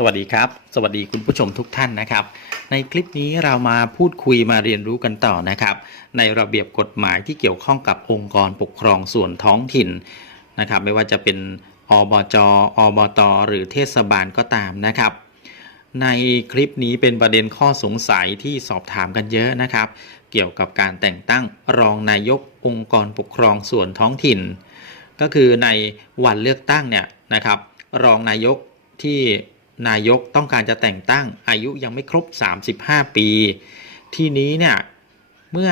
สวัสดีครับ สวัสดีคุณผู้ชมทุกท่านนะครับ ในคลิปนี้เรามาพูดคุยมาเรียนรู้กันต่อนะครับ ในระเบียบกฎหมายที่เกี่ยวข้องกับองค์กรปกครองส่วนท้องถิ่นนะครับ ไม่ว่าจะเป็นอบจอบตหรือเทศบาลก็ตามนะครับ ในคลิปนี้เป็นประเด็นข้อสงสัยที่สอบถามกันเยอะนะครับ เกี่ยวกับการแต่งตั้งรองนายกองค์กรปกครองส่วนท้องถิ่น ก็คือในวันเลือกตั้งเนี่ยนะครับ รองนายกที่ นายกต้องการจะแต่งตั้งอายุยังไม่ครบ 35 ปี ทีนี้เนี่ยเมื่อ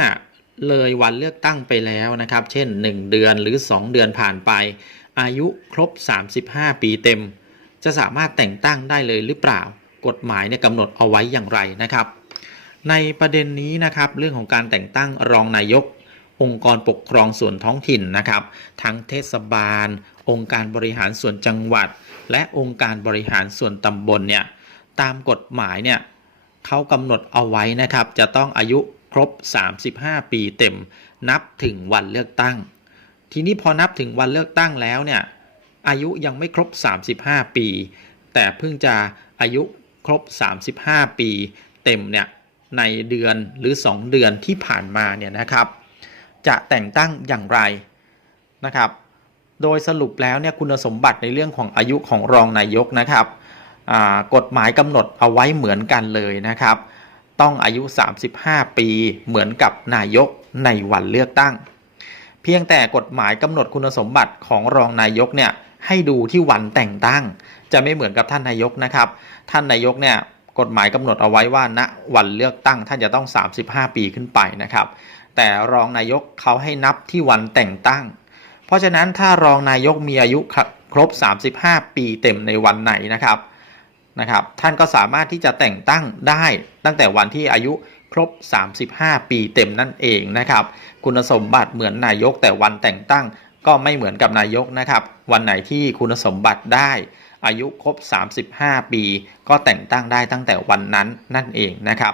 เลยวันเลือกตั้งไปแล้วนะครับ เช่น 1 เดือนหรือ 2 เดือนผ่านไป อายุครบ 35 ปีเต็ม จะสามารถแต่งตั้งได้เลยหรือเปล่า กฎหมายเนี่ยกำหนดเอาไว้อย่างไรนะครับ ในประเด็นนี้นะครับเรื่องของการแต่งตั้งรองนายก องค์กรปกครองส่วนท้องถิ่นนะครับ ทั้งเทศบาล องค์การบริหารส่วนจังหวัด และองค์การบริหารส่วนตำบลเนี่ยตามกฎหมายเนี่ยเขากำหนดเอาไว้นะครับ จะต้องอายุครบ 35 ปีเต็ม นับถึงวันเลือกตั้ง ทีนี้พอนับถึงวันเลือกตั้งแล้วเนี่ยอายุยังไม่ครบ 35 ปี แต่เพิ่งจะอายุครบ 35 ปีเต็มเนี่ยในเดือนหรือ 2 เดือนที่ผ่านมาเนี่ยนะครับ จะแต่งตั้งอย่างไรนะครับ โดยสรุปแล้วเนี่ยคุณสมบัติในเรื่องของอายุของรองนายกนะครับกฎหมายกำหนดเอาไว้เหมือนกันเลยนะครับ ต้องอายุ 35 ปีเหมือนกับนายกในวันเลือกตั้ง เพียงแต่กฎหมายกำหนดคุณสมบัติของรองนายกเนี่ยให้ดูที่วันแต่งตั้ง จะไม่เหมือนกับท่านนายกนะครับ ท่านนายกเนี่ยกฎหมายกำหนดเอาไว้ว่าณวันเลือกตั้งท่านจะต้อง 35 ปีขึ้นไปนะครับ แต่รองนายกเขาให้นับที่วันแต่งตั้ง เพราะฉะนั้นถ้ารองนายกมีอายุครบ 35 ปีเต็มในวันไหนนะครับนะครับ ท่านก็สามารถที่จะแต่งตั้งได้ตั้งแต่วันที่อายุครบ 35 ปีเต็มนั่นเองนะครับ คุณสมบัติเหมือนนายกแต่วันแต่งตั้งก็ไม่เหมือนกับนายกนะครับ วันไหนที่คุณสมบัติได้ อายุครบ 35 ปี ก็แต่งตั้งได้ตั้งแต่วันนั้นนั่นเองนะครับ